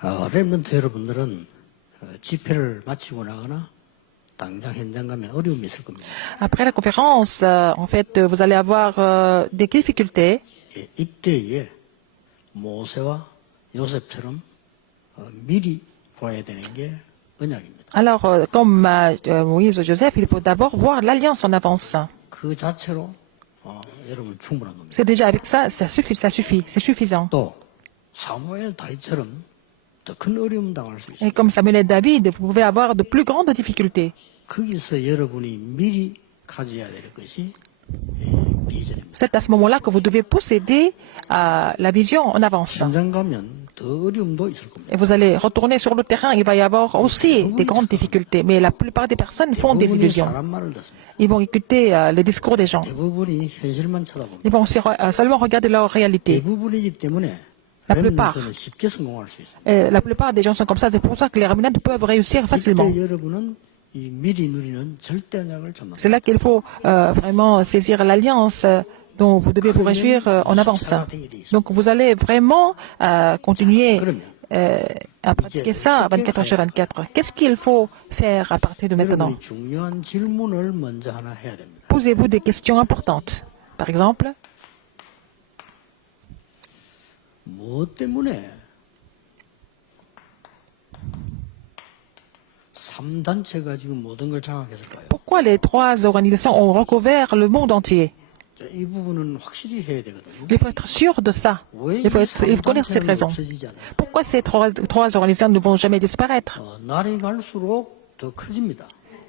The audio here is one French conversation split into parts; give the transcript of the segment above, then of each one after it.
랩런트 여러분들은 집회를 마치고 나거나 당장 현장 가면 어려움이 있을 겁니다. Après la conférence, en fait, vous allez avoir des difficultés. 예, 이때에 모세와 요셉처럼 미리 봐야 되는 게 언약입니다. Alors, comme Moïse ou Joseph, il faut d'abord voir l'alliance en avance. 그 자체로 여러분 충분한 겁니다. C'est déjà avec ça, ça suffit, c'est suffisant. 또 사무엘 다윗처럼 더 큰 어려움 당할 수 있습니다. Et comme Samuel et David, vous pouvez avoir de plus grandes difficultés. 거기서 여러분이 미리 가져야 될 것이 비전입니다. C'est à ce moment-là que vous devez posséder la vision en avance. 현장 가면 더 어려움도 있을 겁니다. Et vous allez retourner sur le terrain, il va y avoir aussi des grandes difficultés. Mais la plupart des personnes font des 대부분이 illusions. 사람 말을 듣습니다. Ils vont écouter les discours des gens. 대부분이 현실만 쳐다봅니다. Ils vont seulement regarder leur réalité. 대부분이기 때문에 La plupart. 랩런트는 쉽게 성공할 수 있습니다. Et la plupart des gens sont comme ça. C'est pour ça que les remnants peuvent réussir facilement. 이때 여러분은 이 미리 누리는 절대 언약을 잡는 C'est là qu'il faut vraiment saisir l'alliance dont vous devez vous réjouir en avance. Donc vous allez vraiment continuer à pratiquer ça 24 heures sur 24. Qu'est-ce qu'il faut faire à partir de maintenant? 여러분이 중요한 질문을 먼저 하나 해야 됩니다. Posez-vous des questions importantes. Par exemple, 무엇 때문에 3단체가 지금 모든 걸 장악했을까요? pourquoi les trois organisations ont recouvert le monde entier? 자, 이 부분은 확실히 해야 되거든요. Il faut être sûr de ça. 왜 Il faut connaître cette raison. 없어지지 않아요? Pourquoi ces trois organisations ne vont jamais disparaître? 날이 갈수록 더 커집니다.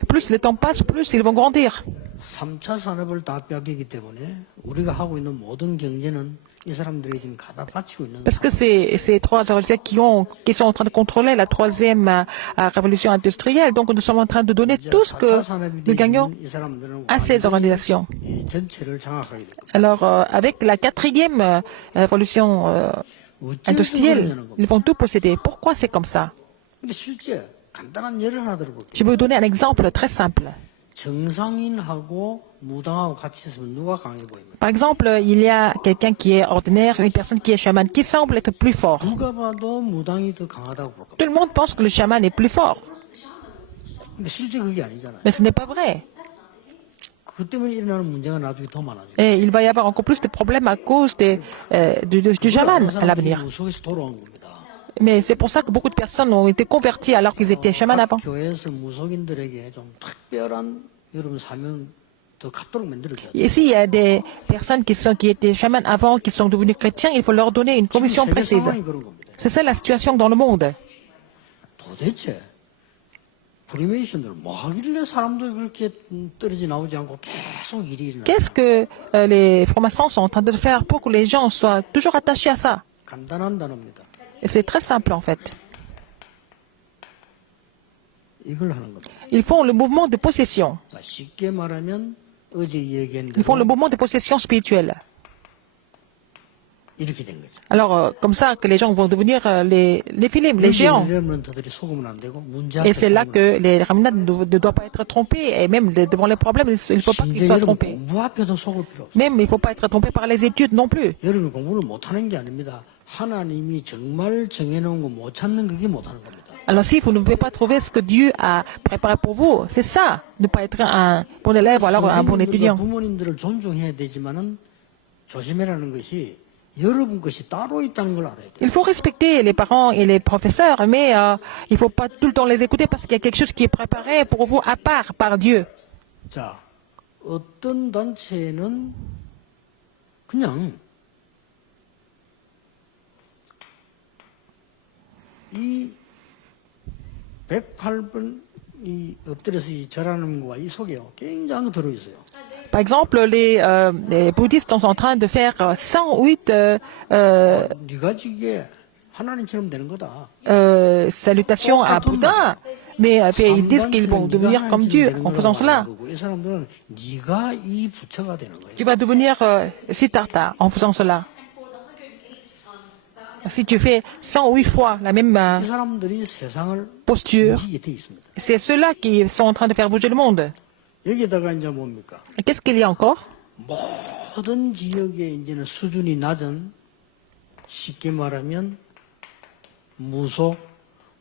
Plus le temps passe, plus ils vont grandir. 3차 산업을 다 뺏기기 때문에 우리가 하고 있는 모든 경제는 이 사람들이 지금 갖다 바치고 있는 Parce que ces trois organisations qui sont en train de contrôler la troisième révolution industrielle, donc nous sommes en train de donner tout ce que 4차 산업이 nous gagnons 되면 이 사람들은 à ces organisations. 이 전체를 장악하게 될 겁니다. Alors, avec la quatrième révolution industrielle, ils vont tout posséder. Pourquoi c'est comme ça? 근데 실제 간단한 예를 하나 들어볼게요. Je vais vous donner un exemple très simple. 정상인하고 무당하고 같이 있으면 누가 강해 보입니까? Par exemple, il y a quelqu'un qui est ordinaire, une personne qui est chaman, qui semble être plus fort. 누가 봐도 무당이 더 강하다고 볼 겁니다. Tout le monde pense que le chaman est plus fort, 근데 실제 그게 아니잖아요. mais ce n'est pas vrai. 그것 때문에 일어나는 문제가 나중에 더 많아져요. Et il va y avoir encore plus de problèmes à cause du chaman à l'avenir. 무속에서 돌아온 겁니다. Mais c'est pour ça que beaucoup de personnes ont été converties alors qu'ils étaient chamans 각 avant. 교회에서 무속인들에게 좀 특별한 여러분 사명 더 갖도록 만들어줘야 돼요. Ici, il y a des personnes qui étaient chamans avant, qui sont devenus chrétiens. Il faut leur donner une commission 세계 précise. 상황이 그런 겁니다. C'est ça la situation dans le monde. 도대체 프리메이션들 뭐 하길래 사람들 그렇게 떨어지 나오지 않고 계속 일이 일어나? Qu'est-ce que les francs-maçons sont en train de faire pour que les gens soient toujours attachés à ça? 간단한 단어입니다. Et c'est très simple en fait. 이걸 하는 겁니다. Ils font le mouvement de possession. 쉽게 말하면 어제 얘기한 Ils font le 대로 mouvement de possession spirituelle. 이렇게 된 거죠. Alors, comme ça que les gens vont devenir les Philimes, les géants. 렘넌트들이 속으면 안 되고 문제 Et 앞에 c'est là 속으면 que les Ramnades ne doivent pas être trompés. Et même devant les problèmes, il ne faut pas qu'ils 심지어 soient 여러분 trompés. 공부 앞에도 속을 필요 없어요. Même, il ne faut pas être trompé par les études non plus. 여러분이 공부를 못하는 게 아닙니다. 하나님이 정말 정해놓은 거 못 찾는 그게 못하는 겁니다. Alors, si vous ne pouvez pas trouver ce que Dieu a préparé pour vous, c'est ça, ne pas être un bon élève ou alors un bon 선생님들과 étudiant. 부모님들을 존중해야 되지만은 조심해라는 것이 여러분 것이 따로 있다는 걸 알아야 돼요. Il faut respecter les parents et les professeurs, mais il ne faut pas tout le temps les écouter parce qu'il y a quelque chose qui est préparé pour vous à part par Dieu. 자, 어떤 단체는 그냥 이 108번 이 엎드려서 이 절하는 거와 이 속에요. 굉장한 거 들어있어요. Par exemple, les bouddhistes sont en train de faire 108 네가 지게 하나님처럼 되는 거다. salutations à Bouddha, mais ils disent qu'ils vont devenir comme Dieu en faisant cela. 이 사람들은 네가 이 부처가 되는 거예요. Tu vas devenir Siddhartha en faisant cela. Si tu fais 108 fois la même 이 사람들이 세상을 posture, 움직이게 돼 있습니다. c'est ceux-là qui sont en train de faire bouger le monde. 여기다가 이제 뭡니까? Et qu'est-ce qu'il y a encore? 모든 지역에 이제는 수준이 낮은 쉽게 말하면 무소,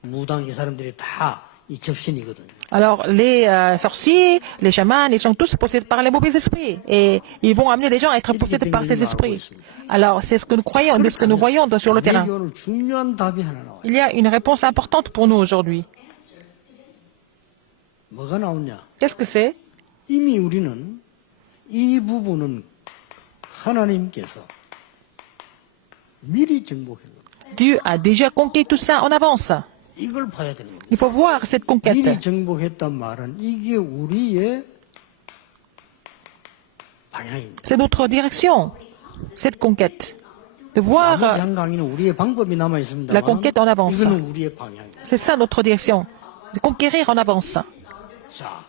무당 이 사람들이 다 이 접신이거든요. Alors, les sorciers, les chamans, ils sont tous possédés par les mauvais esprits. Et ils vont amener les gens à être possédés par ces esprits. Alors, c'est ce que nous croyons, c'est ce que nous voyons sur le terrain. 내게 오늘 중요한 답이 하나 나와요. Il y a une réponse importante pour nous aujourd'hui. 뭐가 나오냐? Qu'est-ce que c'est? 이미 우리는 이 부분은 하나님께서 미리 정복한 겁니다. Dieu a déjà conquis tout ça en avance. 이걸 봐야 되는 겁니다. Il faut voir cette conquête. 미리 정복했단 말은 이게 우리의 방향입니다. C'est notre direction, cette conquête. De voir, 나머지 한 강의는 우리의 방법이 남아 있습니다. La conquête en avance. 이거는 우리의 방향입니다. c'est ça notre direction. De conquérir en avance. 자,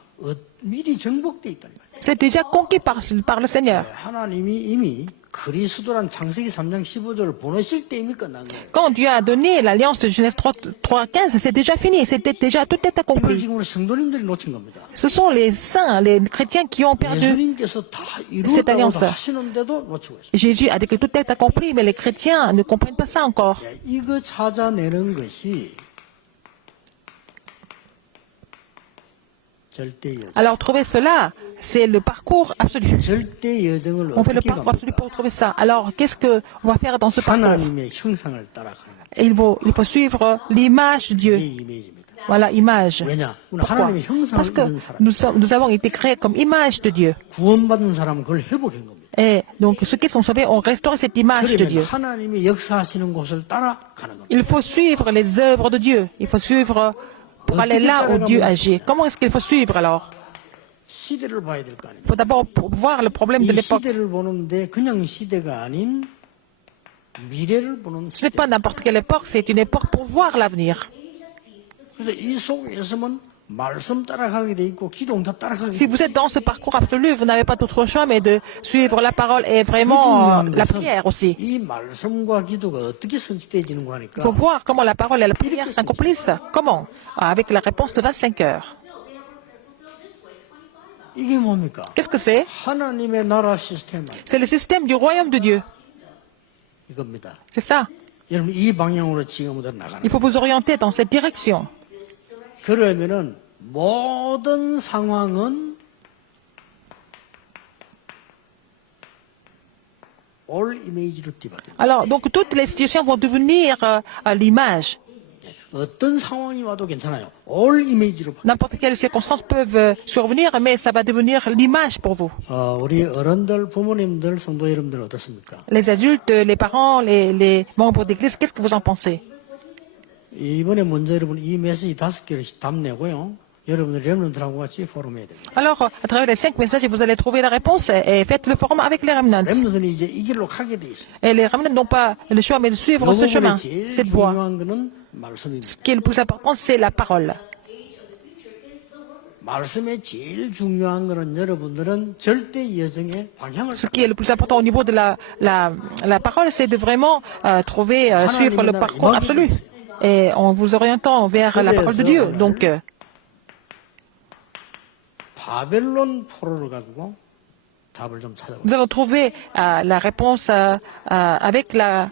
미리 정복돼 있단 말이에요. C'est déjà conquis par le Seigneur. 하나님이 이미 그리스도란 창세기 3장 15절을 보내실 때 이미 끝난 거예요. Quand Dieu a donné l'alliance de Genèse 3:15, c'est déjà fini, c'était déjà tout est 이걸 accompli. 지금 우리 성도님들이 놓친 겁니다. Ce sont les saints, les chrétiens qui ont perdu. 예수님께서 다 cette 이루었다고 alliance. 하시는데도 놓치고 있어요. Jésus a dit que tout est accompli, mais les chrétiens ne comprennent pas ça encore. 이거 찾아내는 것이 절대 여정. Alors trouver cela, c'est le parcours absolu. 절대 여정을 On fait le 어떻게 parcours absolu 갑니까? pour trouver ça. Alors qu'est-ce qu'on va faire dans ce parcours? 하나님의 형상을 따라가는 거. Il faut suivre l'image de Dieu. 이 이미지입니다. Voilà, image. 왜냐? 우리는 Pourquoi? 하나님의 형상을 Parce que 입은 사람. nous avons été créés comme image de Dieu. 구원받은 사람은 그걸 회복한 겁니다. Et donc ceux qui sont sauvés ont restauré cette image de 그러면 Dieu. 하나님이 역사하시는 곳을 따라가는 겁니다. Il faut suivre les œuvres de Dieu. Il faut suivre pour aller là où Dieu agit. Comment est-ce qu'il faut suivre alors? 시대를 봐야 될 거 Il 아닙니까? faut d'abord voir le problème de 이 l'époque. 시대를 보는데 그냥 시대가 아닌 미래를 보는 Ce n'est 시대. pas n'importe quelle époque, c'est une époque pour voir l'avenir. 그래서 이 속에서만 말씀 따라가게 돼 있고 기도응답 따라가게 Si 돼 vous êtes dans ce parcours absolu, vous n'avez pas d'autre choix mais de suivre la parole et vraiment la prière aussi. 이 말씀과 기도가 어떻게 성취되어지는가 Il 하니까 faut voir comment la parole et la prière s'accomplissent. Comment? Avec la réponse de 25 heures. 이게 뭡니까? Qu'est-ce que c'est? 하나님의 나라 시스템 C'est le système du royaume de Dieu. 이겁니다. C'est ça. 여러분 이 방향으로 지금부터 나가는 Il faut vous orienter dans cette direction. 그러면은 모든 상황은 all image로 디바됩니다. Alors, donc toutes les situations vont devenir l'image. 어떤 상황이 와도 괜찮아요. all image로. N'importe quelles circonstances peuvent survenir, mais ça va devenir l'image pour vous. 우리 어른들, 부모님들, 성도 여러분들 어떻습니까? Les adultes, les parents, les membres d'église, qu'est-ce que vous en pensez? 이번에 먼저 여러분 이 메시지 5개를 답내고요. 여러분들 렘넌트하고 같이 포럼해야 됩니다. Alors, à travers les 5 messages, vous allez trouver la réponse et faites le forum avec les remnants. 렘넌트는 이제 이 길로 가게 돼 있습니다. Et les remnants n'ont pas le choix, mais de suivre ce chemin, 제일 cette voie. 중요한 거는 말씀입니다. Ce qui est le plus important, c'est la parole. 말씀의 제일 중요한 거는 여러분들은 절대 여정의 방향을 Ce qui est le plus important au niveau de la parole, c'est de vraiment suivre le parcours absolu. Et en vous orientant vers la parole de Dieu. Donc, 바벨론 포로를 가지고 답을 좀 찾아보세요. nous allons trouver la réponse avec la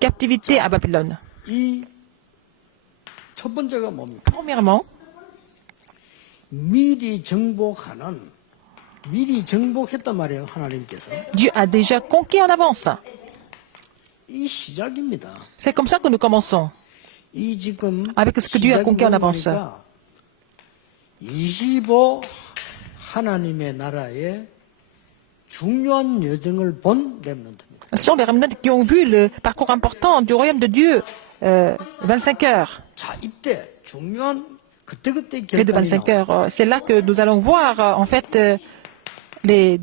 captivité à Babylone. 이 첫 번째가 뭡니까? Premièrement, 미리 정복했단 말이에요. 하나님께서. Dieu a déjà conquis en avance. 이 시작입니다. C'est comme ça que nous commençons. 이 지금 Avec ce que Dieu a conquis en avance. 25 하나님의 나라의 중요한 여정을 본 렘넌트입니다. Ce sont les remnants qui ont vu le parcours important du royaume de Dieu, 25 heures. 자, 이때 중요한 그때그때 Et de 결단이 25 나와요. heures, c'est là que nous allons voir en fait les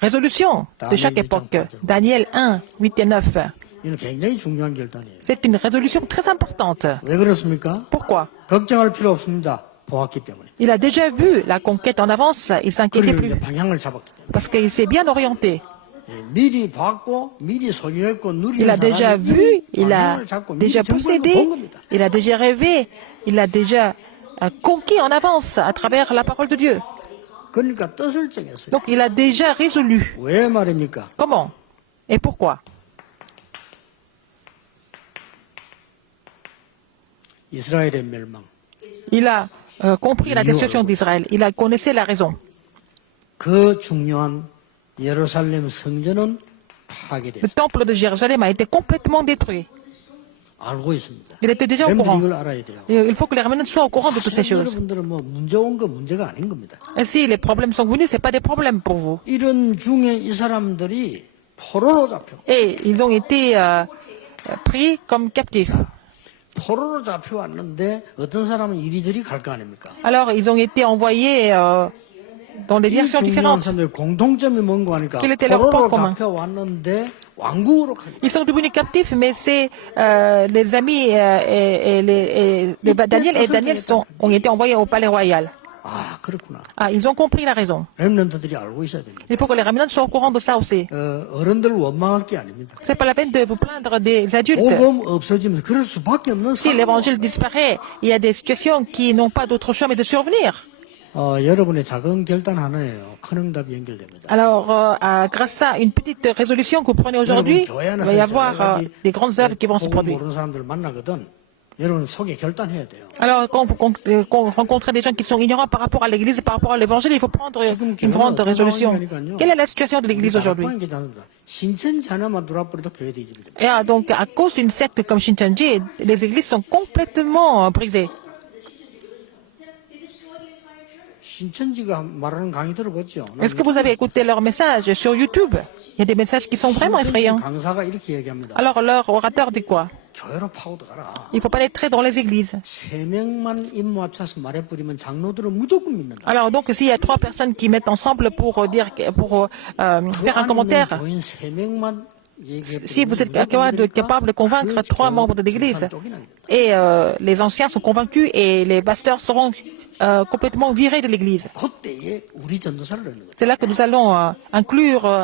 résolutions de chaque époque. Daniel 1, 8 et 9. 이건 굉장히 중요한 결단이에요. C'est une résolution très importante. 왜 그렇습니까? Pourquoi? 걱정할 필요 없습니다. 보았기 때문에. Il a déjà vu la conquête en avance, il s'inquiétait 그리고 plus 이제 방향을 잡았기 때문에. parce qu'il s'est bien orienté. 예, 미리 봤고 미리 소유했고 누리는 Il a déjà 사람이 vu, 이미 il a 방향을 잡고 미리 déjà 정보를 본 possédé, 겁니다. il a déjà rêvé, il a déjà conquis en avance à travers la parole de Dieu. 그러니까 뜻을 정했어요. Donc il a déjà résolu. 왜 말입니까? Comment? Et pourquoi? 이스라엘의 멸망. Il a compris la destruction d'Israël. Il a connaissait la raison. 그 중요한 예루살렘 성전은 Le 파괴됐어요. temple de Jérusalem a été complètement détruit. 알고 있습니다. Il était déjà au 렘들이 courant. 이걸 알아야 돼요. Et il faut que les remnants soient au courant de toutes ces 사실 choses. 여러분들은 뭐 문제 온 거 문제가 아닌 겁니다. Et si les problèmes sont venus, ce n'est pas des problèmes pour vous. 이런 중에 이 사람들이 포로로 잡혀. Et ils ont été pris comme captifs. 포로로 잡혀왔는데 어떤 사람은 이리저리 갈 거 아닙니까? Alors, ils ont été envoyés dans des 이 directions 중요한 différentes. 사람들 공통점이 뭔가 하니까 Quel était leur 포로로 point commun? 잡혀왔는데 왕국으로 가. Ils sont devenus captifs, mais c'est les amis Daniel et Daniel ont été envoyés au palais royal. 아 그렇구나. Ah, ils ont compris la raison. 렘넌트들이 알고 있어야 됩니다. Il faut que les remnants soient au courant de ça aussi. 어른들 원망할 게 아닙니다. C'est pas la peine de vous plaindre des adultes. 복음 없어지면서 그럴 수밖에 없는 Si 상황. l'évangile disparaît, il y a des situations qui n'ont pas d'autre choix mais de survenir. 여러분의 작은 결단 하나예요. 큰 응답이 연결됩니다. Alors, grâce à une petite résolution que vous prenez aujourd'hui, il va y avoir des grandes œuvres qui vont se 복음 produire. 모르는 사람들 만나거든. 여러분 속에 결단해야 돼요. Alors, quand vous rencontrez des gens qui sont ignorants par rapport à l'Église, par rapport à l'Évangile, il faut prendre une grande résolution. Quelle est la situation de l'Église aujourd'hui? 신천지 하나만 들어와버려도 교회 뒤집니다. Et donc, à cause d'une secte comme Shincheonji, les églises sont complètement brisées. 신천지가 말하는 강의 들어봤죠? Est-ce que vous avez écouté leurs messages sur YouTube? Il y a des messages qui sont vraiment effrayants. 강사가 이렇게 얘기합니다. Alors, leur orateur dit quoi? 교회로 파고들어가라. Il ne faut pas pénétrer dans les églises. 3명만 임무 합쳐서 말해버리면 장로들은 무조건 믿는다. Alors, donc, s'il y a 3 personnes qui mettent ensemble pour faire un commentaire, 교인 3명만 si vous êtes capable de convaincre 3 membres de l'église, et les anciens sont convaincus et les pasteurs seront complètement virés de l'église. 그때에 우리 전도사를 넣는 거예요. C'est là que nous allons introduire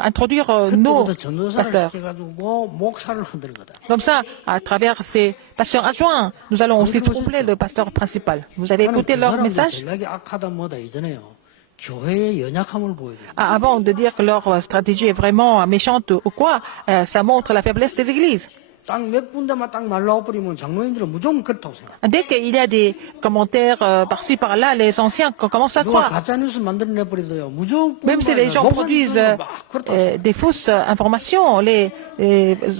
nos 그때부터 전도사를 pasteurs. 시켜가지고 목사를 흔드는 거다. Comme ça, à travers ces pasteurs adjoints, nous allons aussi troubler le pasteur principal. Vous avez écouté leur message? 전략이 악하다 뭐다 이전에요. 교회의 연약함을 보여줘요. Avant de dire que leur stratégie est vraiment méchante ou quoi, ça montre la faiblesse des églises. 딱 몇 군데만 딱 날라와버리면 장로님들은 무조건 그렇다고 생각해요. Dès qu'il y a des commentaires par-ci par-là, les anciens commencent à 누가 croire. 가짜뉴스 만들어내버려도요. 무조건 Même si les gens produisent des fausses informations, les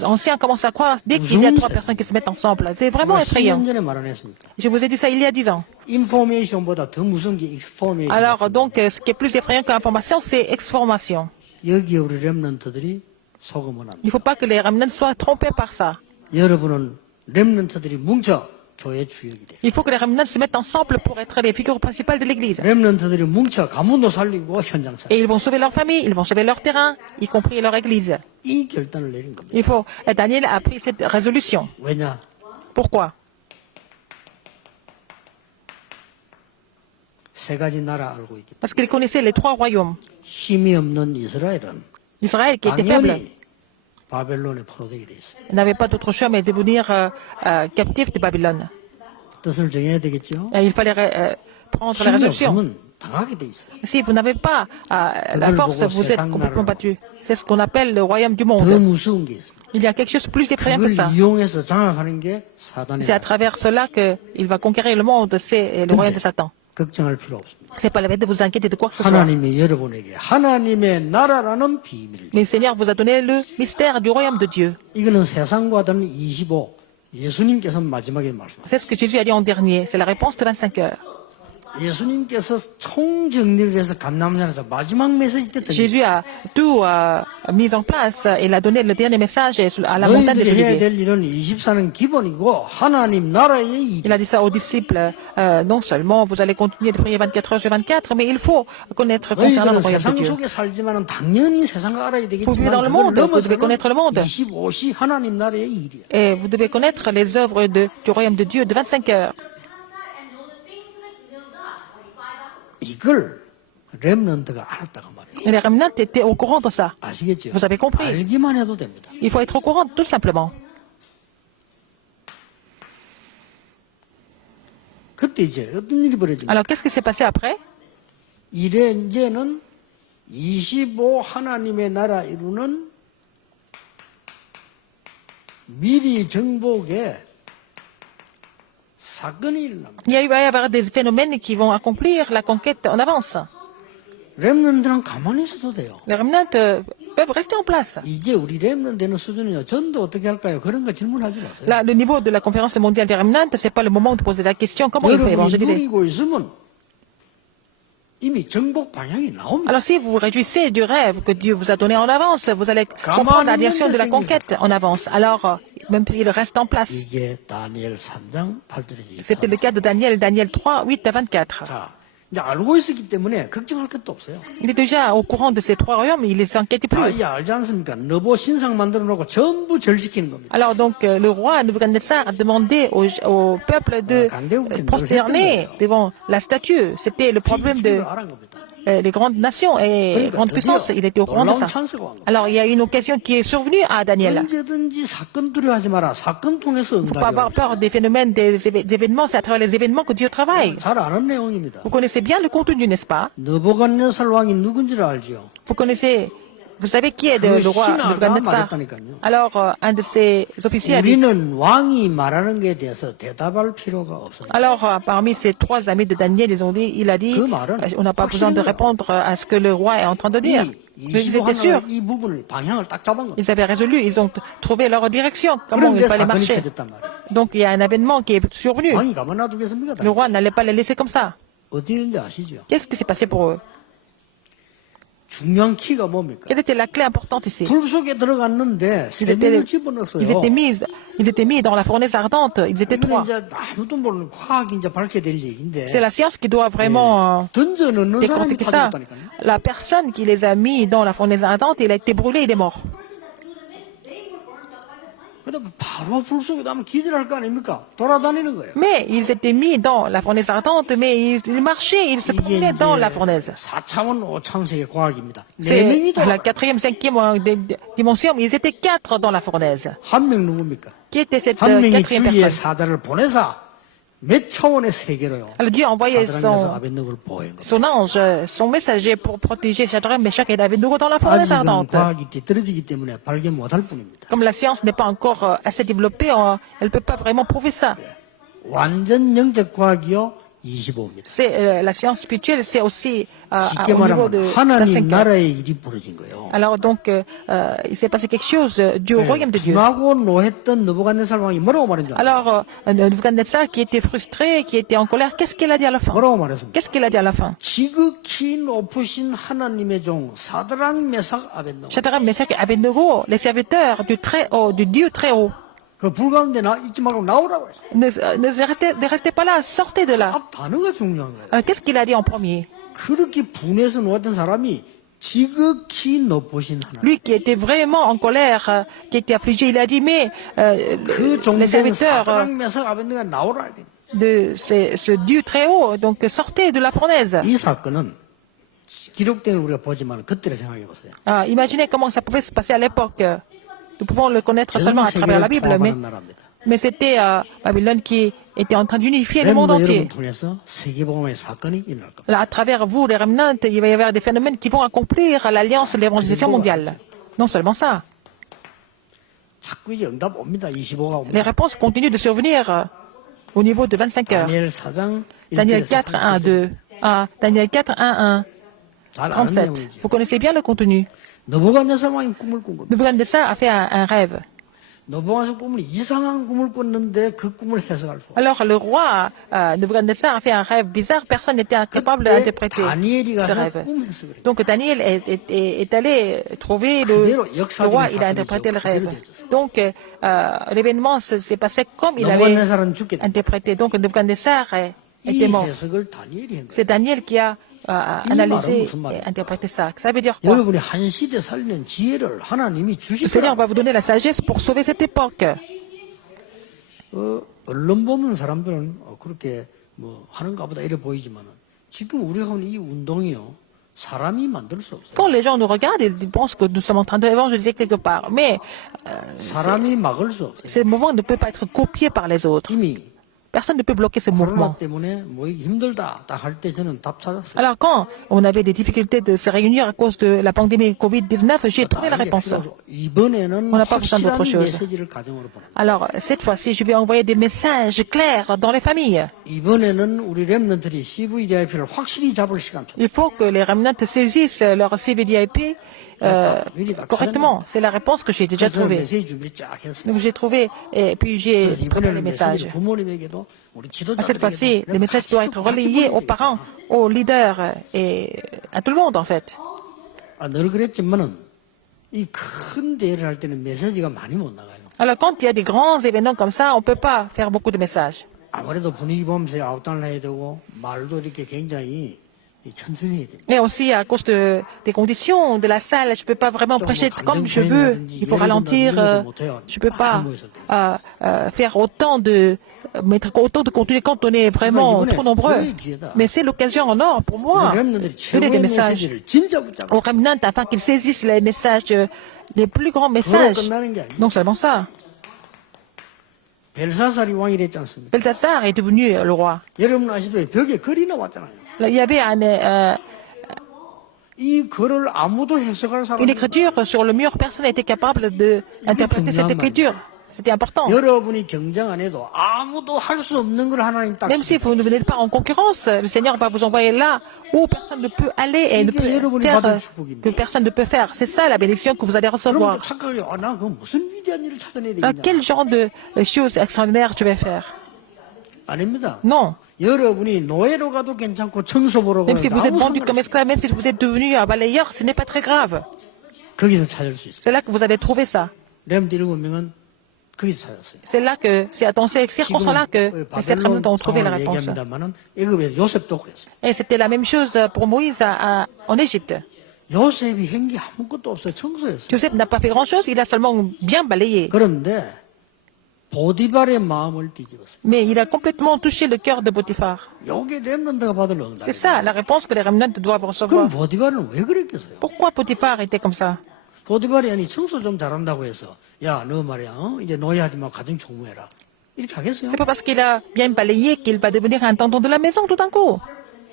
anciens commencent à croire dès qu'il y a 3 personnes qui se mettent ensemble. C'est vraiment effrayant. 10년 전에 말 안 했습니까? Je vous ai dit ça il y a 10 ans. 인포메이션보다 더 무서운 게 익스포메이션. Alors donc, ce qui est plus effrayant qu'information, c'est exformation. 여기에 우리 렘넌트들이 속으면 안 돼. Il ne faut pas que les remnants soient trompés par ça. 여러분은 렘넌트들이 뭉쳐 교회 주역이 돼. Il faut que les remnants se mettent ensemble pour être les figures principales de l'Église. 렘넌트들이 뭉쳐 가문도 살리고 현장 살리고. Et ils vont sauver leur famille, ils vont sauver leur terrain, y compris leur Église. 이 결단을 내린 겁니다. Il faut. Daniel a pris cette résolution. 왜냐? Pourquoi? 세 가지 나라 알고 있기 때문에. Parce qu'il connaissait les 3 royaumes. 힘이 없는 이스라엘은 Israël, qui était faible, 당연히 바벨론에 포로되게 돼 있어요. n'avait pas d'autre choix mais de devenir captif de Babylone. 뜻을 정해야 되겠죠? Il fallait prendre la 힘이 résolution. 없으면 당하게 돼 있어요. Si vous n'avez pas la force, vous êtes complètement battu. C'est ce qu'on appelle le royaume du 더 monde. 무서운 게 있어요. Il y a quelque chose de plus effrayant que 그걸 ça. 이용해서 장악하는 게 사단의 C'est à travers cela qu'il va conquérir le monde, c'est le royaume de Satan. 걱정할 필요 없습니다. C'est pas la peine de vous inquiéter de quoi que ce soit. 하나님이 여러분에게 하나님의 나라라는 비밀을 Mais le Seigneur vous a donné le mystère du royaume de Dieu. 이거는 세상과 다른 25 예수님께서 마지막에 말씀하셨어요. C'est ce que Jésus a dit en dernier. C'est la réponse de 25 heures. 예수님께서 총정리를 해서 감남산에서 마지막 메시지 때 Jésus a tout mis en place. Il a donné le dernier message à la montagne de 너희들이 해야 Olivier. 될 일은 24는 기본이고 하나님 나라의 일. Il a dit ça aux disciples. Non seulement vous allez continuer de prier 24 heures sur 24, mais il faut connaître concernant le 너희들은 royaume de 세상 Dieu. 속에 살지만은 당연히 세상을 알아야 Vous vivez dans 되겠지만 le monde, 그걸 vous devez connaître le monde. 25시 하나님 나라의 일이야. Et vous devez connaître les œuvres du royaume de Dieu de 25 heures. 이걸 렘넌트가 알았다가 말이에요. Et les remnants étaient au courant de ça. 아시겠죠? Vous avez compris. 알기만 해도 됩니다. Il faut être au courant, tout simplement. 그때 이제 어떤 일이 벌어집니까? Alors, qu'est-ce qui s'est passé après? 이제는 25 하나님의 나라 이루는 미리 정복의 사건이 일어납니다. Il va y avoir des phénomènes qui vont accomplir la conquête en avance. 렘넌트는 가만히 있어도 돼요. Les remnants peuvent rester en place. 이제 우리 렘넌트 되는 수준이요. 전도 어떻게 할까요? 그런 거 질문하지 마세요. Là, le niveau de la conférence mondiale des remnants, c'est pas le moment de poser la question comment il faut 여러분이 évangéliser. 누리고 있으면 이미 정복 방향이 나옵니다. Alors si vous vous réjouissez du rêve que Dieu vous a donné en avance, vous allez comprendre la direction de la conquête en avance. Alors, même s'il reste en place. 이게 다니엘 3장 8절에 C'était le cas de Daniel, Daniel 3, 8 à 24. 자, 이제 알고 있었기 때문에 걱정할 것도 없어요. Il est déjà au courant de ces trois royaumes, il ne s'inquiète 다 plus. 이제 알지 않습니까? 너보 신상 만들어 놓고 전부 절시키는 겁니다. Alors donc, le roi Nebuchadnezzar a demandé au peuple de prosterner devant la statue. C'était le problème de 알은 겁니다. les grandes nations et grandes puissances. Il était au courant de ça. Alors, il y a une occasion qui est survenue à Daniel. 언제든지 사건 두려워하지 마라. 사건 통해서 Il ne faut pas avoir 응답이 peur des phénomènes, des événements. C'est à travers les événements que Dieu travaille. 잘 아는 내용입니다. Vous connaissez bien le contenu, n'est-ce pas? 느부갓네살 왕이 누군지를 알지요. Vous connaissez, vous savez qui est le roi Nebuchadnezzar? Alors, un de ses officiers a dit, 우리는 왕이 말하는 것에 대해서 대답할 필요가 없습니다. alors, parmi ces trois amis de Daniel, il a dit, on n'a pas besoin de répondre à ce que le roi est en train de dire. Mais ils étaient sûrs. 이 부분을 방향을 딱 잡은 거예요. Ils avaient résolu, ils ont trouvé leur direction, comment il 그런데 fallait 사건이 marcher. 터졌단 말이에요. Donc, il y a un événement qui est survenu. 왕이 가만 놔두겠습니까? Le roi n'allait pas les laisser comme ça. 어디 있는지 아시죠? Qu'est-ce qui s'est passé pour eux? 중요한 키가 뭡니까? Quelle était la clé importante ici? 불 속에 들어갔는데 세 명을 집어넣었어요. Ils étaient mis dans la fournaise ardente. Ils étaient 이건 trois. 이제 아무도 모르는 과학이 이제 밝혀야 될 얘기인데 C'est la science qui doit vraiment 던져넣는 사람이 décortiquer ça. 타졌다니까요. La personne qui les a mis dans la fournaise ardente, il a été brûlé, il est mort. 그다음에 바로 불 속에 나면 기절할 거 아닙니까? 돌아다니는 거예요. Mais ils étaient mis dans la fournaise ardente, mais ils marchaient, ils se 이게 promenaient dans la fournaise. 4차원 5창세의 과학입니다. 네 C'est 명이 la 돌아. quatrième, cinquième dimension, mais ils étaient quatre dans la fournaise. 한 명 누굽니까? Qui était cette 한 명이 quatrième 주위에 personne? 사자를 보내사 몇 차원의 세계로요. Alors Dieu a envoyé 사드락에서 아벤노고를 보호한 겁니다. son ange, son messager pour protéger Shadrach, Meshach et Abednego dans la fournaise 아직은 ardente. 과학이 뒤떨어지기 때문에 발견 못할 뿐입니다. Comme la science n'est pas encore assez développée, elle ne peut pas vraiment prouver ça. 완전 영적 과학이요 25입니다. C'est la science spirituelle, c'est aussi 쉽게 au niveau de 말하면 하나님 25. 나라의 일이 벌어진 거예요. Alors donc, il s'est passé quelque chose du royaume de Dieu. 분하고 노했던 느부갓네살 왕이 뭐라고 말한 줄 알아요? Alors, Nebuchadnezzar qui était frustré, qui était en colère, qu'est-ce qu'il a dit à la fin? 뭐라고 말했습니까? Qu'est-ce qu'il a dit à la fin? 지극히 높으신 하나님의 종 사드락 메삭 아벤노고 Shadrach, Meshach et Abednego, les serviteurs du très haut, du Dieu très haut, 그 불 가운데 있지 말고 나오라고 했어요. ne restez pas là, sortez de là. 앞 단어가 중요한 거예요. Alors, qu'est-ce qu'il a dit en premier? 그렇게 분해서 놓았던 사람이 지극히 높으신 하나님. Lui qui était vraiment en colère, qui était affligé, il a dit, mais 그 les 종된 serviteurs 사드락 메삭 아벤노가 나오라 돼. de ce Dieu très haut, donc sortez de la fournaise. 이 사건은 기록된 걸 우리가 보지만 그때를 생각해 보세요. Imaginez comment ça pouvait se passer à l'époque. Nous pouvons le connaître seulement 전 à travers la 세계를 Bible, 포함하는 나라입니다. mais c'était Babylone qui était en train d'unifier le monde 렘너 entier. 여러분 통해서 세계복음의 사건이 일어날 겁니다. Là, à travers vous, les remnants, il va y avoir des phénomènes qui vont accomplir l'alliance de l'évangélisation mondiale. Non seulement ça, 자꾸 이제 응답 옵니다. 25가 옵니다. les réponses continuent de survenir au niveau de 25 heures. 다니엘 4장 Daniel 4, 1, 2. Daniel 4, 1, 1, 잘 아는 37. 내용이지. Vous connaissez bien le contenu. 느부갓네살 왕이 꿈을 꾼 겁니다. Nebuchadnezzar a fait un rêve. 느부갓네살 꿈을 이상한 꿈을 꿨는데 그 꿈을 해석할 수 없어요. Alors le roi Nebuchadnezzar a fait un rêve bizarre, personne n'était capable 그때 d'interpréter 다니엘이 ce 가서 rêve. 꿈 해석을 했어요. Donc Daniel est allé trouver le roi, il a interprété le rêve. Donc l'événement s'est passé comme il avait 느부갓네살은 죽게 돼. interprété. Donc Nebuchadnezzar 이 était mort. 해석을 다니엘이 한 거예요. C'est Daniel qui a analysé et interprété ça. Ça veut dire quoi? 여러분이 한 시대 살리는 지혜를 하나님이 Le 주실 Seigneur 거라. va vous donner la sagesse pour sauver cette époque. 언론 보는 사람들은 그렇게 뭐 하는가 보다 이래 보이지만은 지금 우리가 하는 이 운동이요. 사람이 만들 수 없어요. Quand les gens nous regardent, ils pensent que nous sommes en train d'évangéliser quelque part. Mais 사람이 막을 수 없어요. ce mouvement ne peut pas être copié par les autres. 이미 personne ne peut bloquer ce mouvement. 코로나 때문에 모이기 힘들다 딱 할 때 저는 답 찾았어요. Alors quand on avait des difficultés de se réunir à cause de la pandémie Covid-19, j'ai trouvé la 이게 réponse. 필요하죠. 이번에는 On n'a pas besoin 확실한 d'autre chose. 메시지를 가정으로 보낸다. Alors cette fois-ci, je vais envoyer des messages clairs dans les familles. 이번에는 우리 랩런들이 CVDIP를 확실히 잡을 시간. Il faut que les remnants saisissent leur CVDIP correctement. C'est la réponse que j'ai déjà 그래서 trouvée. 메시지 준비를 쫙 했어요. Donc j'ai trouvé et puis j'ai 그래서 préparé les 이번에는 messages. 메시지를 부모님에게도 우리 Cette fois-ci, 지도자들에게도 les messages doivent être relayés aux parents, aux leaders et à tout le monde en fait. 늘 그랬지만은 이 큰 대회를 할 때는 메시지가 많이 못 나가요. Alors quand il y a des grands événements comme ça, on ne peut pas faire beaucoup de messages. 아무래도 분위기 보면서 아웃다운을 해야 되고 말도 이렇게 굉장히 천천히 해야 됩니다. Et aussi à cause des conditions de la salle, je ne peux pas vraiment prêcher comme je veux. Il faut ralentir. Je ne peux pas faire mettre autant de contenu quand on est vraiment trop nombreux. Mais c'est l'occasion en or pour moi de donner des messages aux remnants afin qu'ils saisissent les messages, les plus grands messages. Donc seulement ça. 벨사살이 왕이 됐지 않습니까? Beltasar est devenu le roi. 여러분 아시다시피 벽에 글이 나왔잖아요. Là, il y avait 이 글을 아무도 해석할 사람이 une écriture sur le mur. Personne n'était capable d'interpréter cette écriture. C'était important. 여러분이 경쟁 안 해도 아무도 할 수 없는 걸 하나님 딱 Même si vous ne venez pas en concurrence, le Seigneur va vous envoyer là où personne ne peut aller et ne peut faire que personne ne peut faire. C'est ça la bénédiction que vous allez recevoir. 그러면 착각이 나 그 무슨 위대한 일을 찾아내야 Alors, 되겠냐? quel genre de choses extraordinaires je vais faire? 아닙니다. Non. 여러분이 노예로 가도 괜찮고 청소 보러 Même 가도 si vous êtes 아무 vendu 상관없어요. comme esclave, même si vous êtes devenu un balayeur, ce n'est pas très grave. 거기서 찾을 수 있어요. C'est là que vous allez trouver ça. 렘드 7명은 거기서 찾았어요. C'est là que, c'est dans ces circonstances-là que les sept remnants ont trouvé la réponse. 얘기합니다만은 애굽에서 요셉도 그랬어요. Et c'était la même chose pour Moïse en Égypte. 요셉이 한 게 아무것도 없어요. 청소했어요. Joseph n'a pas fait grand-chose, il a seulement bien balayé. 그런데 보디발의 마음을 뒤집었어요. Mais il a complètement touché le cœur de Potiphar. 요게 렘넌트가 받을 응답이에요. C'est ça la réponse que les remnants doivent 그럼 recevoir. 보디발은 왜 그랬겠어요? Pourquoi Potiphar était comme ça? 보디발이 아니 청소 좀 잘한다고 해서 야 너 말이야 이제 노예하지 마 가정 총무해라 이렇게 하겠어요? C'est pas parce qu'il a bien balayé qu'il va devenir un tendon de la maison tout d'un coup.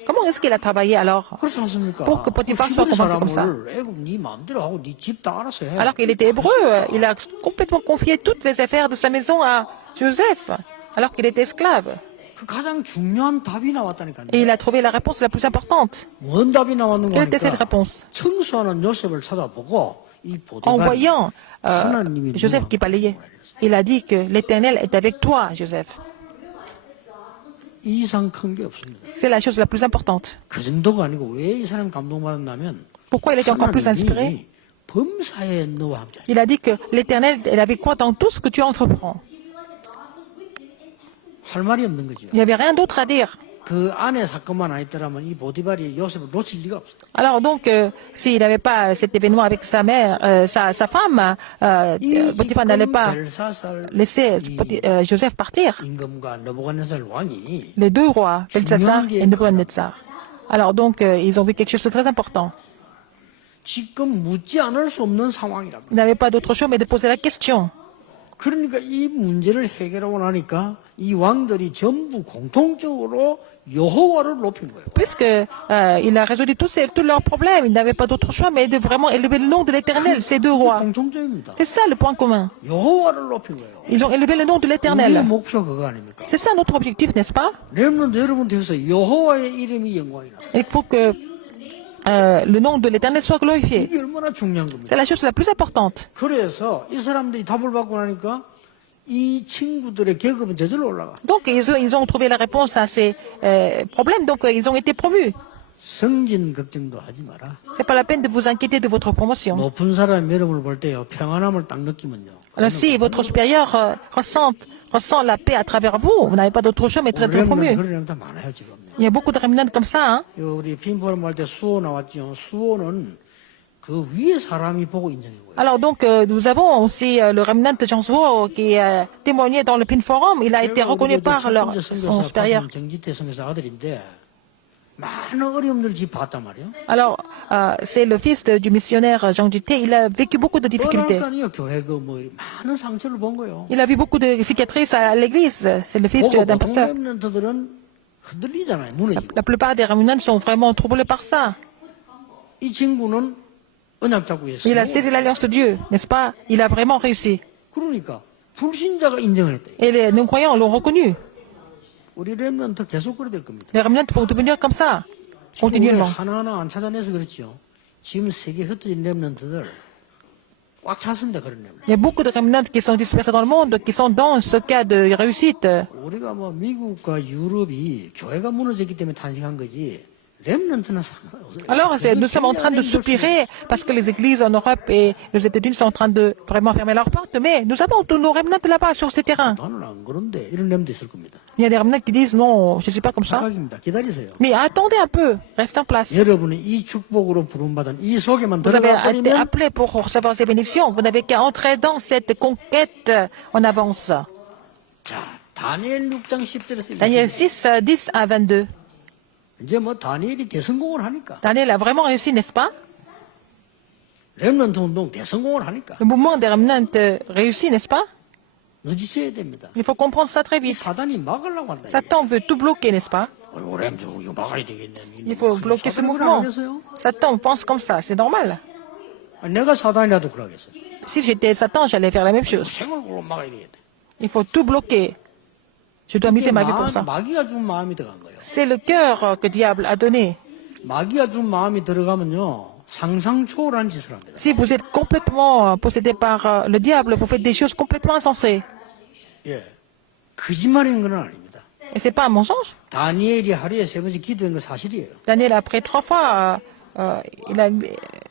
Comment est-ce qu'il a travaillé alors? 그렇지 않습니까? Pour que Potiphar soit convaincu comme ça. 애굽 네 마음대로 하고 네 집 다 알아서 해. Alors qu'il était hébreu, il a complètement confié toutes les affaires de sa maison à Joseph, alors qu'il était esclave. 그 가장 중요한 답이 나왔다니까요. Et il a trouvé la réponse la plus importante. 뭔 답이 나왔는가 Quelle était cette 하니까 réponse? 청소하는 요셉을 찾아보고 이 En 보디발이 voyant 하나님이 Joseph qui balayait, il a dit que l'Éternel est avec toi, Joseph. 이 이상 큰 게 없습니다. C'est la chose la plus importante. 그 정도가 아니고 왜 이 사람 감동받았냐면 Pourquoi il était encore plus inspiré? 하나님이 범사에 너와 함께 Il a dit que l'Éternel est avec toi dans tout ce que tu entreprends. 할 말이 없는 거죠. Il n'y avait rien d'autre à dire. 그 안에 사건만 아니더라면 이 보디발이 요셉을 놓칠 리가 없어요. Alors donc, s'il n'avait pas cet événement avec sa mère, sa femme, Potiphar n'allait pas 벨사살 laisser Joseph partir. 임금과 느부갓네살 왕이 Les deux rois, Belsassar et Nebuchadnezzar. Alors donc, ils ont vu quelque chose de très important. 지금 묻지 않을 수 없는 상황이랍니다. Ils n'avaient pas d'autre choix mais de poser la question. 그러니까 이 문제를 해결하고 나니까 이 왕들이 전부 공통적으로 여호와를 높인 거예요. Puisque il a résolu tous leurs problèmes, ils n'avaient pas d'autre choix mais de vraiment élever le nom de l'Éternel, ces deux rois. 공통점입니다. C'est ça le point commun. 여호와를 높인 거예요. Ils ont élevé le nom de 우리의 l'Éternel. 목표 그거 아닙니까? C'est ça notre objectif, n'est-ce pas? 렘넌트 여러분께서 여호와의 이름이 영광이 나. Il faut que le nom de l'Éternel soit glorifié. 이게 얼마나 중요한 겁니다. C'est la chose la plus importante. 그래서 이 사람들이 답을 받고 나니까 이 친구들의 계급은 저절로 올라가. Donc ils ont trouvé la réponse à ces problèmes, donc ils ont été promus. 성진 걱정도 하지 마라. C'est pas la peine de vous inquiéter de votre promotion. 높은 사람의 여러분을 볼 때요 평안함을 딱 느끼면요. Alors si votre supérieur ressent la paix à travers vous, vous n'avez pas d'autre choix mais d'être promu. 그런 렘다 많아요 지금. Il y a beaucoup de remnants comme ça. Hein? 우리 핀포럼 할 때 수호 나왔죠. 수호는 그 위에 사람이 보고 인정한 거예요. Alors donc nous avons aussi le remnant de Jean Suo qui est témoigné dans le PIN Forum. Il a été reconnu par son supérieur. 정지태 선교사 아들인데 많은 어려움들을 봤단 말이에요. Alors, c'est le fils du missionnaire Jean Duté. Il a vécu beaucoup de difficultés. 아니요, 교회 뭐 많은 상처를 본 거예요. Il a vu beaucoup de cicatrices à l'église. C'est le fils d'un pasteur. 렘넌트들은 흔들리잖아요, 무너지고. La plupart des remnants sont vraiment troublés par ça. 이 친구는 언약 잡고 Il 있었어요. a saisi l'alliance de Dieu, n'est-ce pas? Il a vraiment réussi. 그러니까 불신자가 인정을 했대요. Et les non-croyants l'ont reconnu. 우리 렘넌트 계속 그래 될 겁니다. Les remnants vont devenir comme ça, 지금 우리 continuellement. 하나하나 안 찾아내서 그렇지요. 지금 세계 흩어진 렘넌트들 꽉 찼습니다, 그런 렘넌트. Il y a beaucoup de remnants qui sont dispersés dans le monde, qui sont dans ce cas de réussite. 우리가 뭐 미국과 유럽이 교회가 무너졌기 때문에 탄생한 거지. 렘넌트는 상관없어요. Alors, nous sommes en train de soupirer parce que les églises en Europe et les États-Unis sont en train de vraiment fermer leurs portes, mais nous avons tous nos remnants là-bas sur ces terrains. 나는 안 그런데 이런 렘도 있을 겁니다. Il y a des remnants qui disent non, je ne suis pas comme ça. 착각입니다. 기다리세요. Mais attendez un peu, restez en place. 여러분이 이 축복으로 부름받은 이 속에만 Vous avez 들어가 été 버리면 appelé pour recevoir ces bénédictions. Vous n'avez qu'à entrer dans cette conquête en avance. 자, 다니엘 6장 10절에서 Daniel 6, 10 à 22. 이제 뭐 다니엘이 대성공을 하니까 Daniel a vraiment réussi, n'est-ce pas? 렘넌트 운동 대성공을 하니까 Le mouvement des remnants réussit, n'est-ce pas? 늦으셔야 됩니다. Il faut comprendre ça très 이 vite. 사단이 막으려고 한다. Satan veut tout bloquer, n'est-ce pas? 렘 이거 막아야 되겠네. Il faut bloquer ce 사단이 mouvement. 그러겠어요? Satan pense comme ça, c'est normal. 내가 사단이라도 그러겠어요. Si j'étais Satan, j'allais faire la même chose. 생을 막아야 되겠네. Il faut tout bloquer. Je dois miser ma vie pour ça. 마귀가 준 마음이 들어간 거예요. C'est le cœur que diable a donné. 마귀가 준 마음이 들어가면요 상상 초월한 짓을 합니다. Si vous êtes complètement possédé par le diable, vous faites des choses complètement insensées. 예, 거짓말인 건 아닙니다. Et c'est pas un mensonge. 다니엘이 하루에 3번씩 기도한 건 사실이에요. Daniel, après 3 fois,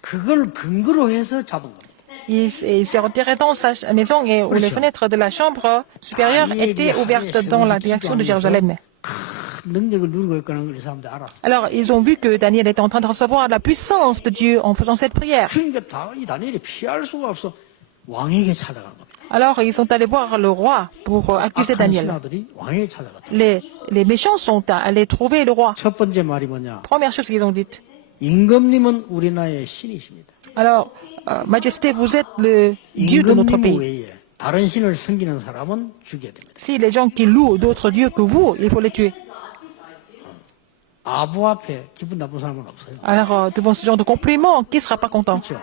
그걸 근거로 해서 잡은 겁니다. il s'est retiré dans sa maison et où les fenêtres de la chambre supérieure étaient ouvertes dans la direction de Jérusalem. 큰 능력을 누리고 있거나 우리 사람들 알았어. Alors, ils ont vu que Daniel était en train de recevoir la puissance de Dieu en faisant cette prière. 그러니까 이 다니엘이 피할 수가 없어 왕에게 찾아간 겁니다. Alors, ils sont allés voir le roi pour accuser 악한 Daniel. 신하들이 왕에게 찾아갔다. Les méchants sont allés trouver le roi. 첫 번째 말이 뭐냐? Première chose qu'ils ont dite. 임금님은 우리 나라의 신이십니다. Alors, Majesté, vous êtes le Dieu de notre 임금님 pays. 외에 다른 신을 섬기는 사람은 죽여야 됩니다. Si les gens qui louent d'autres dieux que vous, il faut les tuer. 아부 앞에 기분 나쁜 사람은 없어요. Alors, devant ce genre de compliments, qui ne sera pas content? 그렇죠?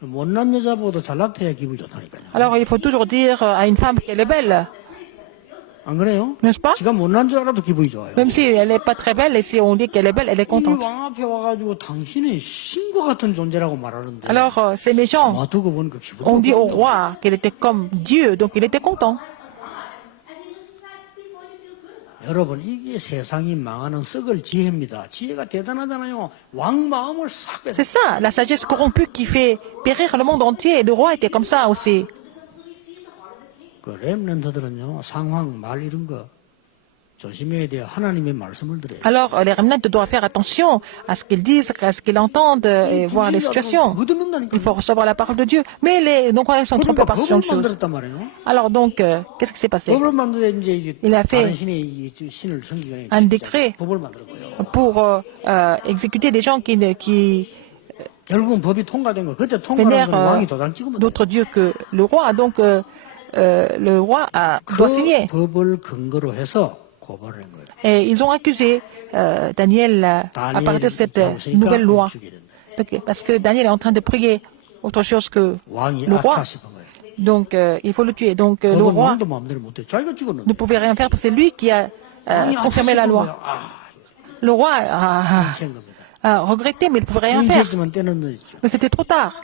못난 여자보다 잘 나타야 기분 좋다니까요. Alors, il faut toujours dire à une femme qu'elle est belle, 안 그래요? n'est-ce pas? 지가 못난 줄 알아도 기분이 좋아요. Même si elle n'est pas très belle, et si on dit qu'elle est belle, elle est 이 contente. 왕 앞에 와가지고 당신은 신과 같은 존재라고 말하는데 Alors, ces méchants 와 두고 보니까 기분 ont dit au 좋거든요. roi qu'elle était comme Dieu, donc il était content. 여러분 이게 세상이 망하는 썩을 지혜입니다. 지혜가 대단하잖아요. 왕 마음을 싹 뺏어. C'est ça, la sagesse corrompue qui fait périr le monde entier. Le roi était comme ça aussi. 그 렘넌트들은요 상황 말 이런 거 조심해야 돼요. 하나님의 말씀을 들어요. Alors, les remnants doivent faire attention à ce qu'ils disent, à ce qu'ils entendent et voir les situations. 그거 듣는다니까. Il faut recevoir la parole de Dieu. Mais les non-croyants sont trompés par ce genre 법을 de choses. 만들었단 말이에요. Alors donc, qu'est-ce qui s'est passé? 법을 만들어 이제 이게 Il a fait 다른 신의 신을 섬기거나 un décret 법을 만들었고요. pour exécuter des gens qui 결국은 법이 통과된 거 그때 통과한 vénèrent 건 왕이 도장 찍으면 돼. d'autres dieux que le roi. Donc, le roi doit signer. 그 법을 근거로 해서 고발을 한 거예요. Et ils ont accusé Daniel à partir de cette nouvelle loi. Donc, parce que Daniel est en train de prier autre chose que 왕이 le roi. 아차 싶은 거예요. Donc, il faut le tuer. Donc, le 법은 roi 왕도 마음대로 못해. 자기가 찍었는데. ne pouvait rien faire parce que c'est lui qui a 왕이 아차 confirmé la 싶은 loi. 거예요. 아, Le roi a 미친 겁니다. regretté, mais il ne pouvait rien faire. 인지했지만 때는 늦었죠. Mais c'était trop tard.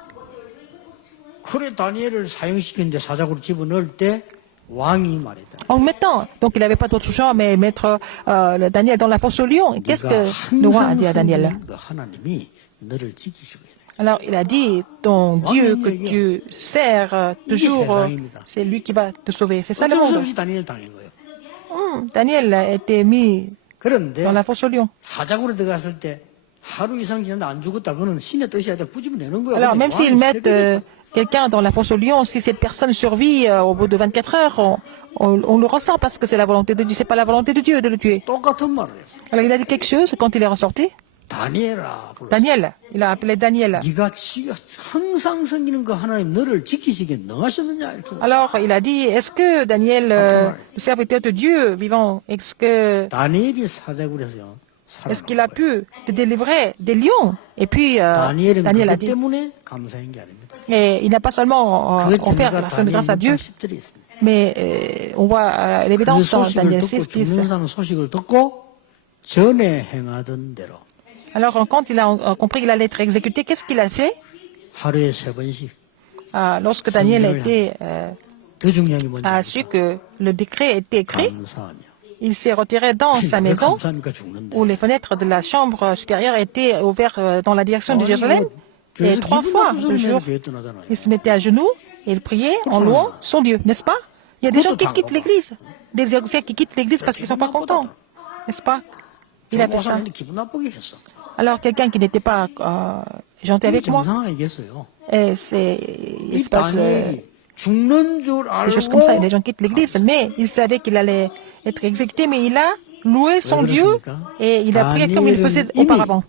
그래 다니엘을 사형시키는데 사자굴로 집어넣을 때 왕이 말했다. En mettant, donc il n'avait pas d'autre choix mais mettre Daniel dans la fosse au lion. Et qu'est-ce que le roi a dit à Daniel? 그 하나님이 너를 지키시고 있어요. Alors il a dit, ton Dieu que tu sers toujours, c'est lui qui va te sauver. C'est ça le 어쩔 수 monde. 없이 다니엘 당한 거예요. Daniel a été mis 그런데 dans la fosse au lion. 사자굴에 들어갔을 때 하루 이상 지났는데 안 죽었다. 그거는 신의 뜻이야. 부집을 내는 거야. Alors 근데 même s'ils 왕이 mettent 새벽에 quelqu'un dans la fosse au lion, si cette personne survit au bout de 24 heures, on le ressent parce que c'est la volonté de Dieu, c'est pas la volonté de Dieu de le tuer. 똑같은 말을 했어. Alors il a dit quelque chose quand il est ressorti. 다니엘아, 불러. Daniel, il a appelé Daniel. 네가 항상 섬기는 그 하나님 너를 지키시기에 능하셨느냐 이렇게. Alors il a dit, est-ce que Daniel, le serviteur de Dieu vivant, est-ce 다니엘이 사자굴에서요. qu'il a pu te délivrer des lions? Et puis 다니엘은 Daniel a 그것 dit, 때문에 감사한 게 아닙니다. et il n'a pas seulement 그 offert 증거가 l'action de grâce à 다니엘 Dieu, 6절에 있습니다. mais on voit 그 l'évidence dans 소식을 Daniel 듣고 6, 10. 죽는다는 소식을 듣고 전에 행하던 대로 Alors quand il a compris qu'il allait être exécuté, qu'est-ce qu'il a fait? 하루에 3번씩 Lorsque Daniel 더 중요한 게 뭔지 a su que le décret était écrit, 감사하며 il s'est retiré dans sa 왜 maison 감사합니까 죽는데 où les fenêtres de la chambre supérieure étaient ouvertes dans la direction de Jérusalem. Et 그래서 3 기분 fois 나쁜 le 소리 jour, 내는 교회 떠나잖아요. il se mettait à genoux et il priait en louant son Dieu, n'est-ce pas? Il y a des gens qui quittent l'église, des officiers qui quittent l'église parce qu'ils ne sont pas contents, n'est-ce pas? Il a fait ça. 사람들이 기분 나쁘게 했어. Alors quelqu'un qui n'était pas gentil 이게 avec moi, 정상이겠어요. et il 이 se passe 다니엘이 죽는 줄 des choses comme ça, et 알고 les gens quittent l'église, mais il savait qu'il allait être exécuté, mais il a loué son 왜 Dieu 그렇습니까? et il a prié comme il faisait 이미 auparavant.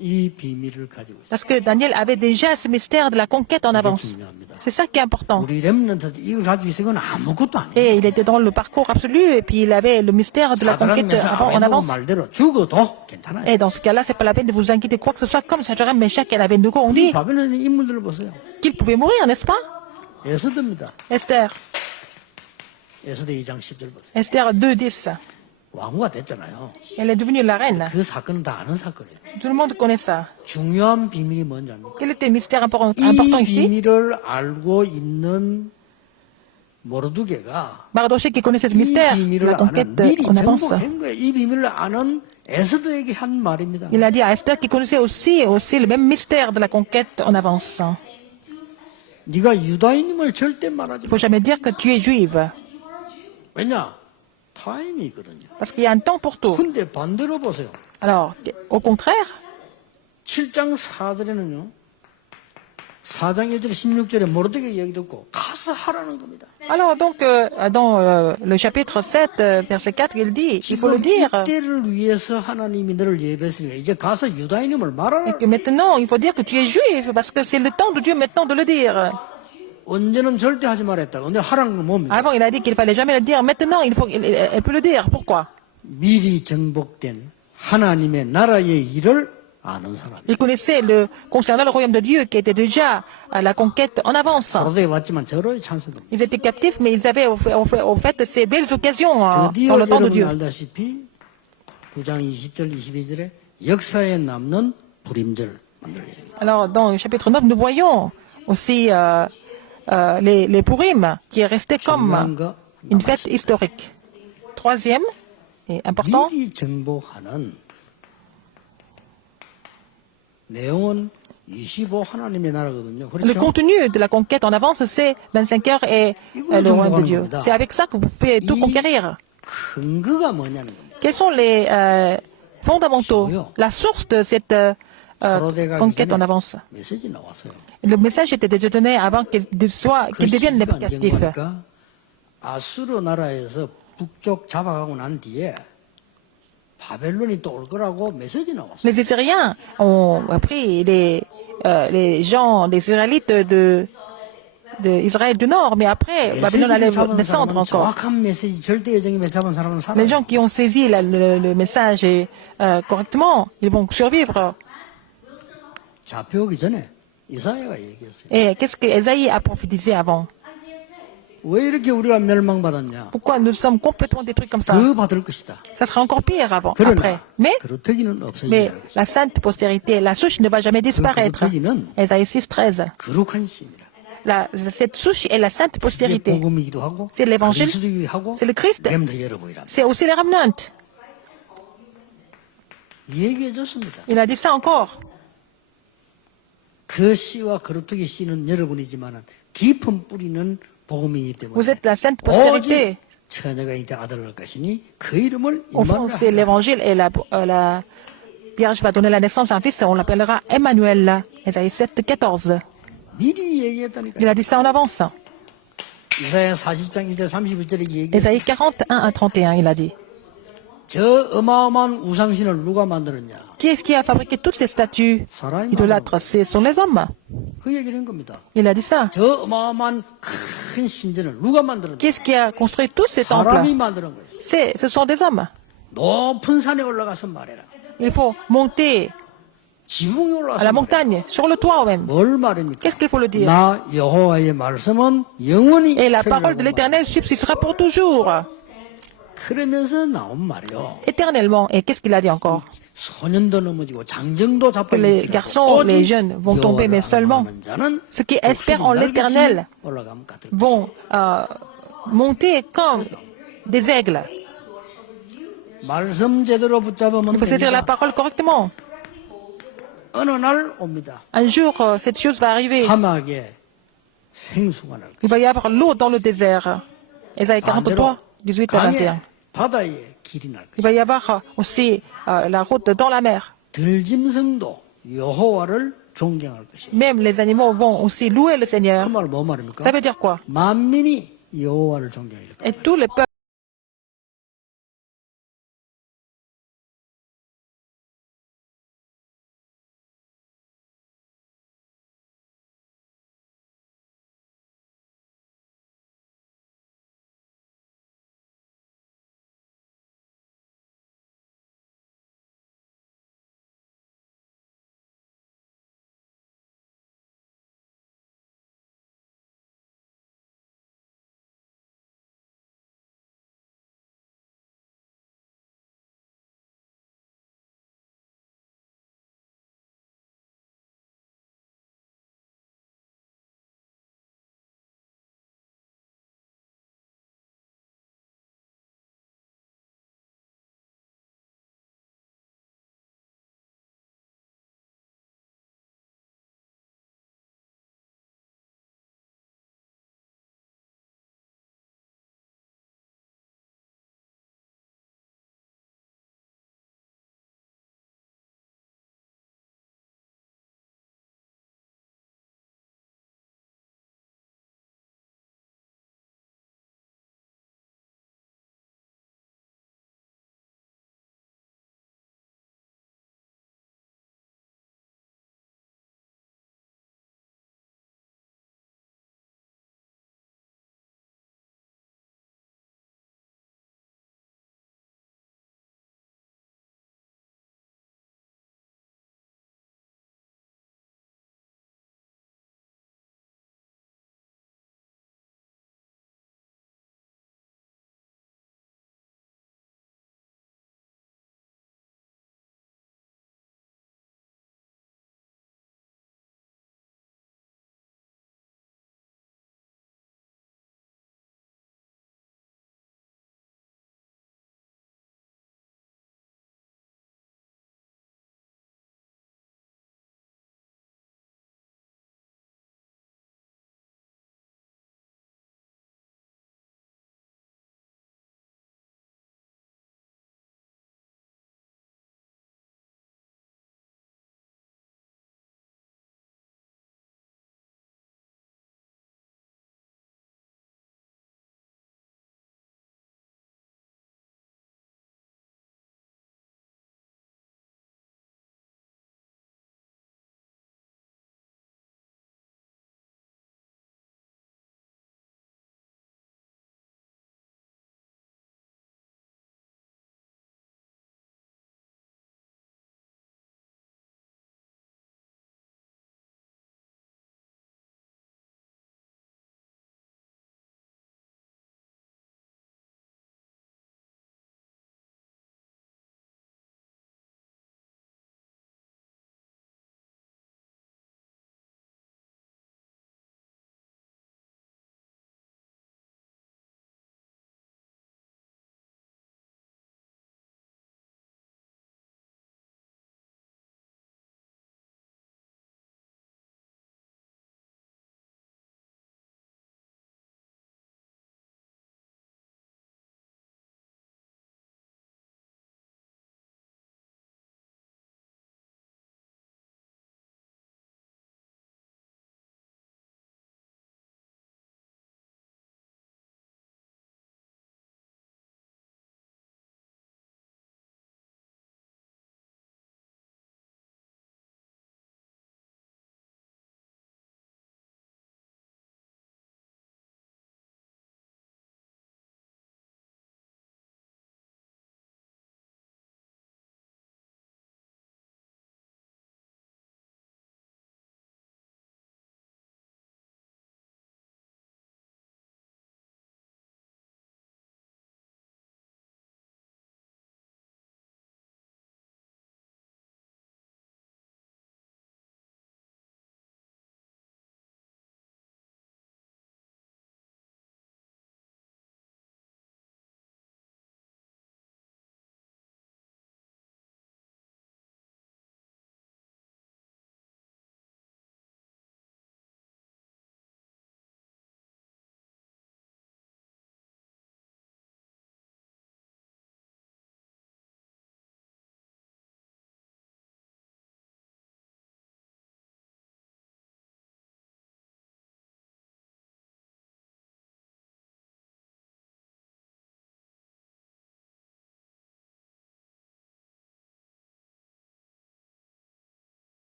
이 비밀을 가지고 있어요. Parce que Daniel avait déjà ce mystère de la conquête en avance. C'est ça qui est important. 우리 렘넌트들 이걸 가지고 있으면 아무것도 아니에요. Et il était dans le parcours absolu et puis il avait le mystère de la conquête en avance. 말대로 죽어도 괜찮아요. Et dans ce cas-là, c'est pas la peine de vous inquiéter quoi que ce soit, comme Shadrach, Meshach et Abednego ont 이 dit 바벨론 인물들을 보세요. qu'ils pouvaient mourir, n'est-ce pas? 에스더입니다. Esther, 에스더 2장 10절 보세요. Esther 2:10. 왕후가 됐잖아요. Elle est devenue la reine. 그 사건은 다 아는 사건이에요. Tout le monde connaît ça. 중요한 비밀이 뭔지 압니까? Quel était le mystère important 이 ici? 비밀을 알고 있는 모르두게가 Mardoché qui connaissait ce 이 mystère de 비밀을 la 아는 conquête 미리 en avance. 정복한 거예요. 이 비밀을 아는 에스더에게 한 말입니다. Il a dit à Esther qui connaissait aussi le même mystère de la conquête en avance. 네가 유다인임을 절대 말하지 Il 마. faut jamais dire que tu es juive. 왜냐? 타임이 있거든요. Parce qu'il y a un temps pour tout. 근데 반대로 보세요. Alors, au contraire, 7장 4절에는요. 4장 1절 16절에 모르드게 얘기 듣고 가서 하라는 겁니다. alors donc, dans le chapitre 7, verset 4, il dit, il faut le 지금 dire, 이때를 위해서 하나님이 너를 예배했으니까 이제 가서 유다인임을 et 말하라. que maintenant, il faut dire que tu es juif, parce que c'est le temps de Dieu maintenant de le dire. 언제는 절대 하지 말았다. 근데 하라는 건 뭡니까? Avant, il a dit qu'il fallait jamais le dire. Maintenant, elle peut le dire. Pourquoi? 미리 정복된 하나님의 나라의 일을 아는 사람. Il connaissait concernant le royaume de Dieu qui était déjà à la conquête en avance. 바로에 왔지만 저로의 찬스입니다. Ils étaient captifs, mais ils avaient au fait ces belles occasions dans 드디어 le temps de 여러분이 Dieu. 알다시피 9장 20절 22절에 역사에 남는 불임절 만들겠습니다. Alors, dans le chapitre 9, nous voyons aussi les Purim, qui est resté comme une fête historique. Troisième, et important, 미리 정복하는 내용은 25 하나님의 나라거든요. le 그렇죠? contenu de la conquête en avance, c'est 25 heures et le royaume de Dieu. C'est avec ça que vous pouvez tout conquérir. 근거가 뭐냐는 겁니다. Quels sont les fondamentaux, la source de cette conquête en avance? 메시지 나왔어요. Le message était déjà donné avant qu'il devienne les captifs. 그러니까 아수르 나라에서 북쪽 잡아가고 난 뒤에 바벨론이 또 올 거라고 메시지 나왔어요. Les Assyriens ont pris les gens, les Israélites d'Israël du Nord, mais après, Babylone allait descendre encore. 정확한 메시지, 절대 예정이 잡은 사람은 살아요. Les gens qui ont saisi le message correctement, ils vont survivre. 잡혀오기 전에 이사야가 얘기했어요. Et qu'est-ce que Esaïe a prophétisé avant? 왜 이렇게 우리가 멸망받았냐? Pourquoi nous sommes complètement détruits comme ça? 더 받을 것이다. Ça sera encore pire après. 그러나 Mais 그렇다기는 없어지지 Mais 않을 것이다. la sainte postérité, la souche ne va jamais disparaître. Esaïe 6:13. 거룩한 신이라. Cette souche est la sainte 이게 postérité. 복음이기도 하고 C'est l'évangile, 그리스도이기도 하고 c'est le Christ. 렘드 여러분이라. C'est aussi les remnants. 얘기해 줬습니다. Il a dit ça encore. 그 씨와 거룩하게 씨는 여러분이지만 깊은 뿌리는 복음이기 때문에 Vous êtes la sainte postérité. 오직 처녀가 이때 아들을 할 것이니 그 이름을 Au fond, c'est l'évangile et la Vierge va donner la naissance à un fils et on l'appellera Emmanuel. Esaïe 7:14. 미리 얘기했다니까요. Il a dit ça en avance. 이사야 40장 1절 31절에 얘기했어요. Ésaïe 41 à 31, il a dit. 저 어마어마한 우상신을 누가 만들었냐? Qui est-ce qui a fabriqué toutes ces statues idolâtres? Ce sont les hommes. 그 얘기를 한 겁니다. Il a dit ça. 저 어마어마한 큰 신전을 누가 만들었냐? Qui est-ce qui a construit tous ces 사람이 temples? 만드는 거예요. Ce sont des hommes. 높은 산에 올라가서 말해라. Il faut monter 지붕에 à 올라가서 la 말해라. montagne, sur le toit même. 뭘 말입니까? Qu'est-ce qu'il faut le dire? 나 여호와의 말씀은 영원히 Et la 세리라고 parole de l'Éternel subsistera pour toujours, 그러면서 나온 말이요. éternellement. Et qu'est-ce qu'il a dit encore? 소년도 넘어지고 장정도 Que les 자빠지고 garçons, les jeunes vont tomber, mais seulement ceux qui espèrent en l'Éternel vont monter comme des aigles. 말씀 제대로 붙잡으면 Il faut saisir la 됩니다. parole correctement. 어느 날 옵니다. Un jour, cette chose va arriver. 사막에 생수가 날 Il va y avoir l'eau dans le désert. Ésaïe 거예요. 43, 18 à 21. 강에 바다에 길이 날 Il 거예요. va y avoir aussi la route dans la mer. 들짐승도 여호와를 존경할 것이에요. Même les animaux vont aussi louer le 그 Seigneur. 말 뭐 말입니까? Ça veut dire quoi? 만민이 여호와를 존경해야 될 거예요. Et tous les peuples